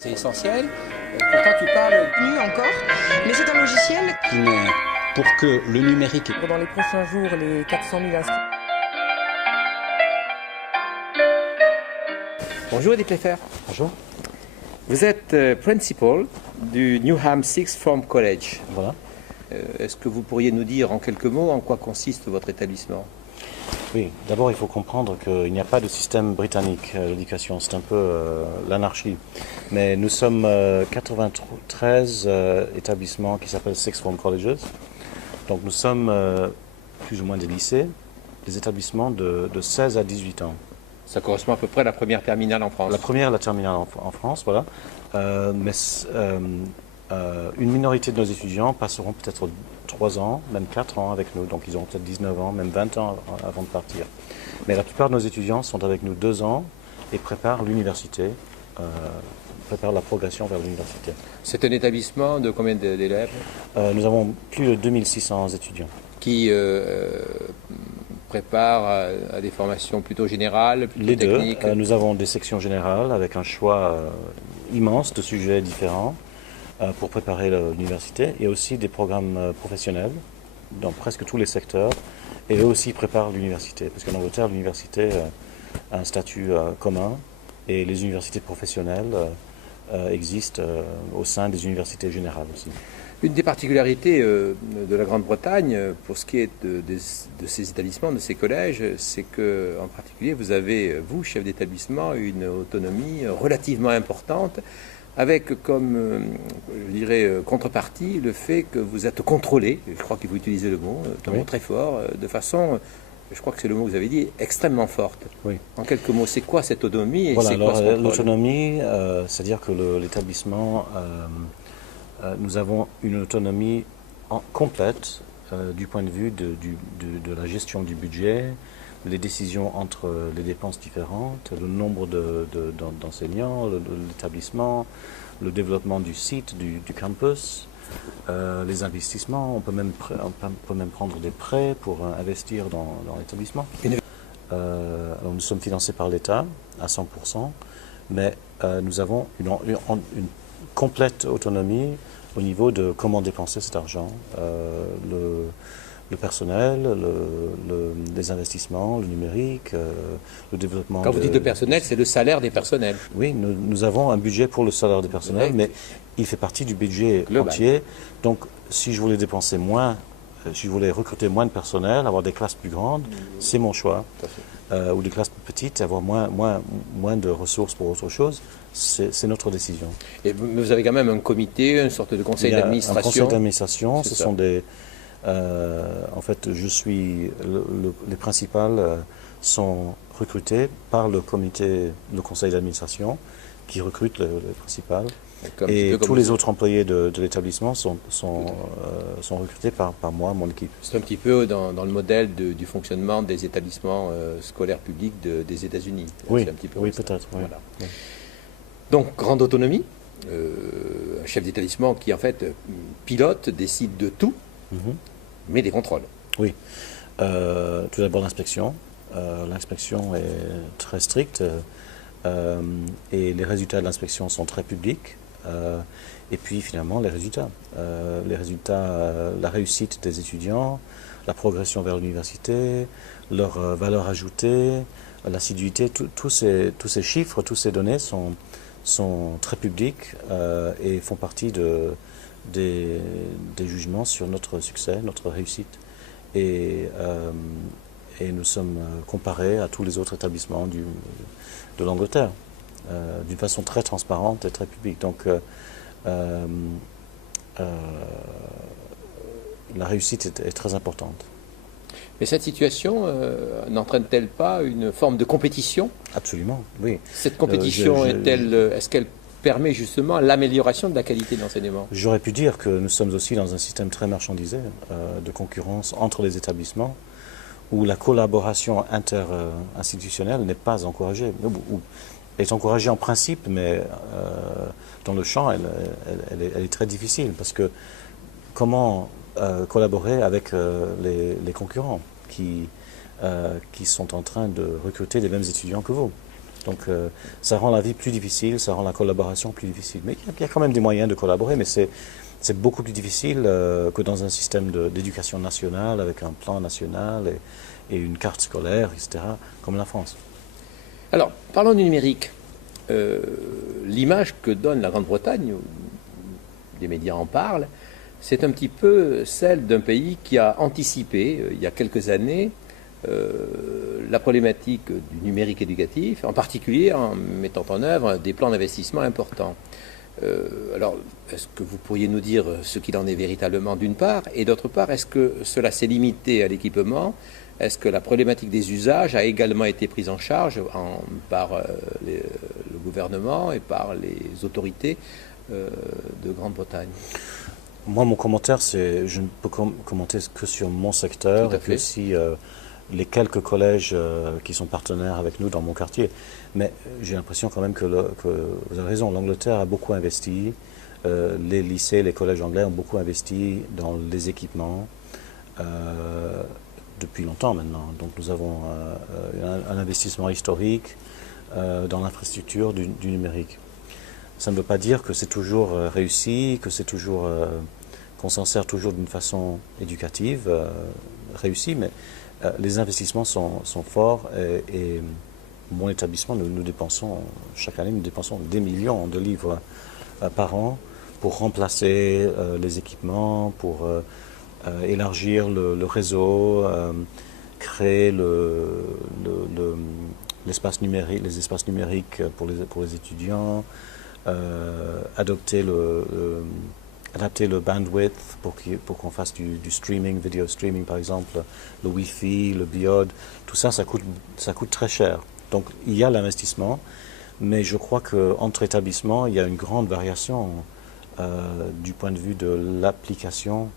C'est essentiel. Pourtant, tu parles Nu encore, mais c'est un logiciel qui n'est pour que le numérique. Dans les prochains jours, les 400 000 inscrits. Bonjour Eddie Playfair. Bonjour. Vous êtes principal du Newham Sixth Form College. Voilà. Est-ce que vous pourriez nous dire en quelques mots en quoi consiste votre établissement? Oui, d'abord il faut comprendre qu'il n'y a pas de système britannique à l'éducation, c'est un peu l'anarchie. Mais nous sommes 93 établissements qui s'appellent Sixth Form Colleges. Donc nous sommes plus ou moins des lycées, des établissements de 16 à 18 ans. Ça correspond à peu près à la première terminale en France. La terminale en France, voilà. Une minorité de nos étudiants passeront peut-être 3 ans, même 4 ans avec nous, donc ils auront peut-être 19 ans, même 20 ans avant de partir. Mais la plupart de nos étudiants sont avec nous 2 ans et préparent l'université, préparent la progression vers l'université. C'est un établissement de combien d'élèves? Nous avons plus de 2600 étudiants. Qui préparent à des formations plutôt générales, plutôt Les techniques? deux. Nous avons des sections générales avec un choix immense de sujets différents pour préparer l'université, et aussi des programmes professionnels dans presque tous les secteurs, et eux aussi préparent l'université, parce qu'en Angleterre, l'université a un statut commun, et les universités professionnelles existent au sein des universités générales aussi. Une des particularités de la Grande-Bretagne, pour ce qui est de ces établissements, de ces collèges, c'est que, en particulier, vous avez, vous, chef d'établissement, une autonomie relativement importante, avec comme, je dirais, contrepartie, le fait que vous êtes contrôlé, je crois que vous utilisez le mot, un mot très fort, de façon, je crois que c'est le mot que vous avez dit, extrêmement forte. Oui. En quelques mots, c'est quoi cette autonomie et voilà, c'est quoi ce contrôle? L'autonomie, c'est-à-dire que l'établissement, nous avons une autonomie complète du point de vue de la gestion du budget, les décisions entre les dépenses différentes, le nombre d'enseignants, l'établissement, le développement du site, du campus, les investissements. On peut même prendre des prêts pour investir dans l'établissement. Alors nous sommes financés par l'État à 100%, mais nous avons une complète autonomie au niveau de comment dépenser cet argent, le personnel, les investissements, le numérique, le développement. Quand vous dites le personnel, c'est le salaire des personnels. Oui, nous avons un budget pour le salaire des personnels, mais il fait partie du budget global. Entier. Donc si je voulais dépenser moins, si je voulais recruter moins de personnel, avoir des classes plus grandes, c'est mon choix. Ou des classes plus petites, avoir moins de ressources pour autre chose, c'est notre décision. Et vous avez quand même un comité, une sorte de conseil d'administration. Un conseil d'administration, ce sont des... en fait, les principales sont recrutées par le comité, le conseil d'administration, qui recrute les principales. Et tous les autres employés de l'établissement sont recrutés par moi, mon équipe. C'est un petit peu dans le modèle du fonctionnement des établissements scolaires publics des États-Unis. Oui, un petit peu oui peut-être. Oui. Voilà. Oui. Donc, grande autonomie, un chef d'établissement qui, en fait, pilote, décide de tout, mais des contrôles. Oui. Tout d'abord, l'inspection. L'inspection est très stricte et les résultats de l'inspection sont très publics. Et puis finalement les résultats, la réussite des étudiants, la progression vers l'université, leur valeur ajoutée, l'assiduité, tous ces chiffres, toutes ces données sont très publics et font partie des jugements sur notre succès, notre réussite. Et nous sommes comparés à tous les autres établissements de l'Angleterre, d'une façon très transparente et très publique. Donc la réussite est très importante. Mais cette situation n'entraîne-t-elle pas une forme de compétition? Absolument, oui. Cette compétition est-ce qu'elle permet justement l'amélioration de la qualité de l'enseignement? J'aurais pu dire que nous sommes aussi dans un système très marchandisé de concurrence entre les établissements, où la collaboration inter-institutionnelle n'est pas encouragée, ou est encouragée en principe, mais dans le champ, elle est très difficile, parce que comment collaborer avec les concurrents qui sont en train de recruter les mêmes étudiants que vous? Donc ça rend la vie plus difficile, ça rend la collaboration plus difficile. Mais il y a quand même des moyens de collaborer, mais c'est beaucoup plus difficile que dans un système d'éducation nationale, avec un plan national et une carte scolaire, etc., comme la France. Alors, parlons du numérique. L'image que donne la Grande-Bretagne, des médias en parlent, c'est un petit peu celle d'un pays qui a anticipé, il y a quelques années, la problématique du numérique éducatif, en particulier en mettant en œuvre des plans d'investissement importants. Alors, est-ce que vous pourriez nous dire ce qu'il en est véritablement d'une part, et d'autre part, est-ce que cela s'est limité à l'équipement? Est-ce que la problématique des usages a également été prise en charge par le gouvernement et par les autorités de Grande-Bretagne? Moi, mon commentaire, c'est je ne peux commenter que sur mon secteur et puis aussi les quelques collèges qui sont partenaires avec nous dans mon quartier. Mais j'ai l'impression quand même que vous avez raison, l'Angleterre a beaucoup investi, les lycées, les collèges anglais ont beaucoup investi dans les équipements depuis longtemps maintenant. Donc nous avons un investissement historique dans l'infrastructure du numérique. Ça ne veut pas dire que c'est toujours réussi, que c'est toujours qu'on s'en sert toujours d'une façon éducative réussie, mais les investissements sont forts et mon établissement, nous dépensons, chaque année, nous dépensons des millions de livres par an pour remplacer les équipements, pour élargir le réseau, créer l'espace numérique, les espaces numériques pour les étudiants, adapter le bandwidth pour qu'on fasse du streaming, vidéo streaming par exemple, le Wi-Fi, le biode, tout ça, ça coûte très cher. Donc il y a l'investissement, mais je crois qu'entre établissements, il y a une grande variation du point de vue de l'application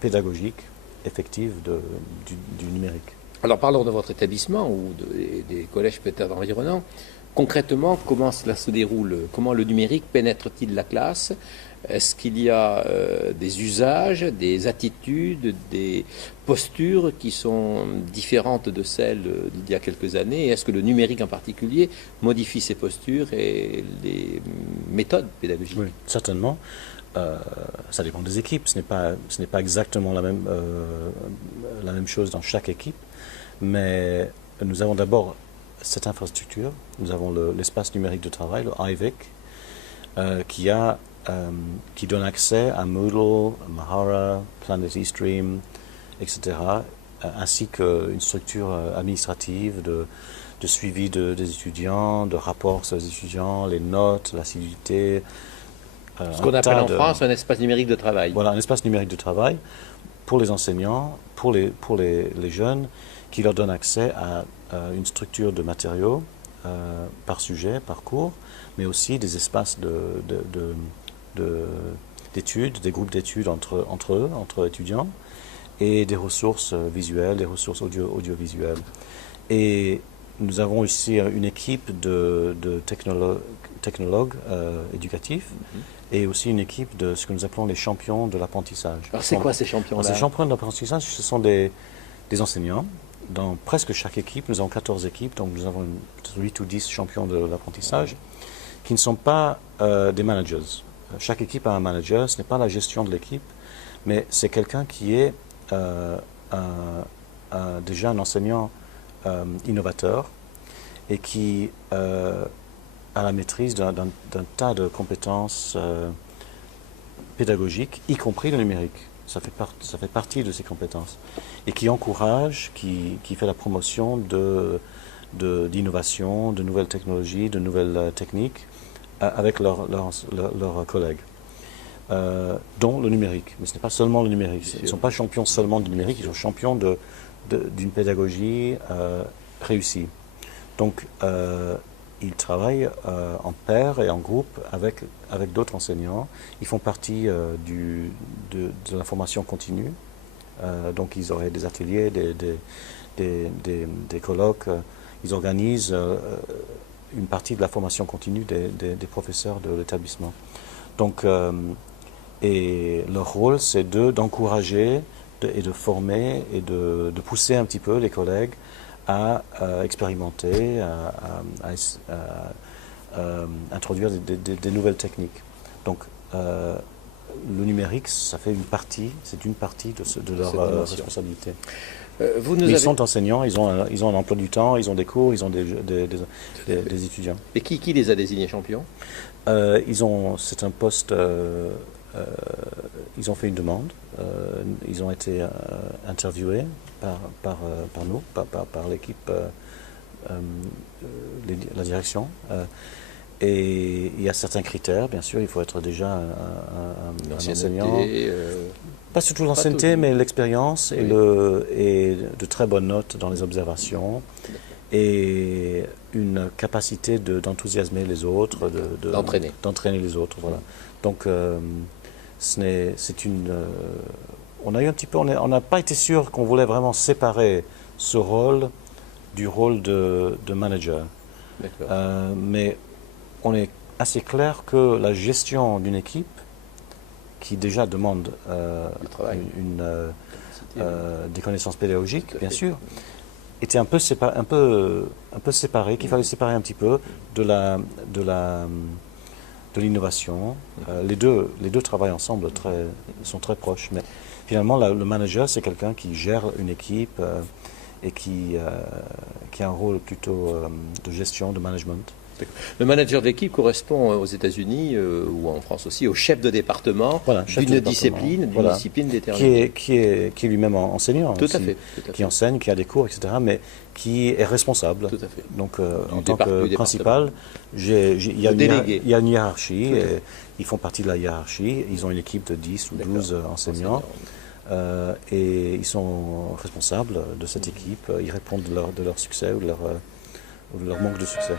pédagogique effective du numérique. Alors parlons de votre établissement ou des collèges peut-être environnants. Concrètement, comment cela se déroule? Comment le numérique pénètre-t-il la classe? Est-ce qu'il y a des usages, des attitudes, des postures qui sont différentes de celles d'il y a quelques années? Est-ce que le numérique en particulier modifie ces postures et les méthodes pédagogiques? Oui, certainement. Ça dépend des équipes. Ce n'est pas exactement la même chose dans chaque équipe. Mais nous avons d'abord cette infrastructure. Nous avons l'espace numérique de travail, le IVIC, qui donne accès à Moodle, Mahara, Planet eStream, etc., ainsi qu'une structure administrative de suivi des étudiants, de rapports sur les étudiants, les notes, l'assiduité. Ce qu'on appelle en France un espace numérique de travail. Voilà, un espace numérique de travail pour les enseignants, pour les jeunes, qui leur donne accès à une structure de matériaux par sujet, par cours, mais aussi des espaces d'études, des groupes d'études entre étudiants, et des ressources visuelles, des ressources audiovisuelles. Et nous avons ici une équipe de technologues éducatifs et aussi une équipe de ce que nous appelons les champions de l'apprentissage. Alors c'est quoi ces champions-là? Ces champions de l'apprentissage, ce sont des enseignants. Dans presque chaque équipe, nous avons 14 équipes, donc nous avons 8 ou 10 champions de l'apprentissage qui ne sont pas des managers. Chaque équipe a un manager, ce n'est pas la gestion de l'équipe, mais c'est quelqu'un qui est déjà un enseignant innovateur et qui a la maîtrise d'un tas de compétences pédagogiques, y compris le numérique. Ça fait partie de ses compétences. Et qui encourage, qui fait la promotion d'innovation, de nouvelles technologies, de nouvelles techniques avec leurs collègues, dont le numérique. Mais ce n'est pas seulement le numérique. Ils ne sont pas champions seulement du numérique, ils sont champions d'une pédagogie réussie. Donc, ils travaillent en pair et en groupe avec d'autres enseignants. Ils font partie de la formation continue. Donc, ils auraient des ateliers, des colloques. Ils organisent une partie de la formation continue des professeurs de l'établissement. Donc, et leur rôle, c'est d'encourager et de former et de pousser un petit peu les collègues à expérimenter, à introduire des nouvelles techniques. Donc, le numérique, ça fait une partie, c'est une partie de leur responsabilité. Ils sont enseignants, ils ont un emploi du temps, ils ont des cours, ils ont des étudiants. Et qui les a désignés champions? C'est un poste, ils ont fait une demande, ils ont été interviewés par nous, par l'équipe, la direction. Et il y a certains critères, bien sûr, il faut être déjà un enseignant. Pas surtout l'ancienneté, mais l'expérience et de très bonnes notes dans les observations et une capacité d'enthousiasmer les autres, d'entraîner les autres. Voilà. Donc, on a eu un petit peu, on n'a pas été sûr qu'on voulait vraiment séparer ce rôle du rôle de manager. Mais on est assez clair que la gestion d'une équipe qui déjà demande des connaissances pédagogiques, bien sûr, était un peu séparé, qu'il fallait séparer un petit peu de l'innovation. Les deux travaillent ensemble, sont très proches. Mais finalement, le manager, c'est quelqu'un qui gère une équipe et qui a un rôle plutôt de gestion, de management. Le manager d'équipe correspond aux États-Unis ou en France aussi au chef de département d'une discipline déterminée. Qui est lui-même enseignant. Tout à fait. Qui enseigne, qui a des cours, etc. Mais qui est responsable. Tout à fait. Donc, en tant que principal, il y a une hiérarchie. Et ils font partie de la hiérarchie. Ils ont une équipe de 10 ou 12 enseignants. Et ils sont responsables de cette équipe. Ils répondent de leur succès ou de leur manque de succès.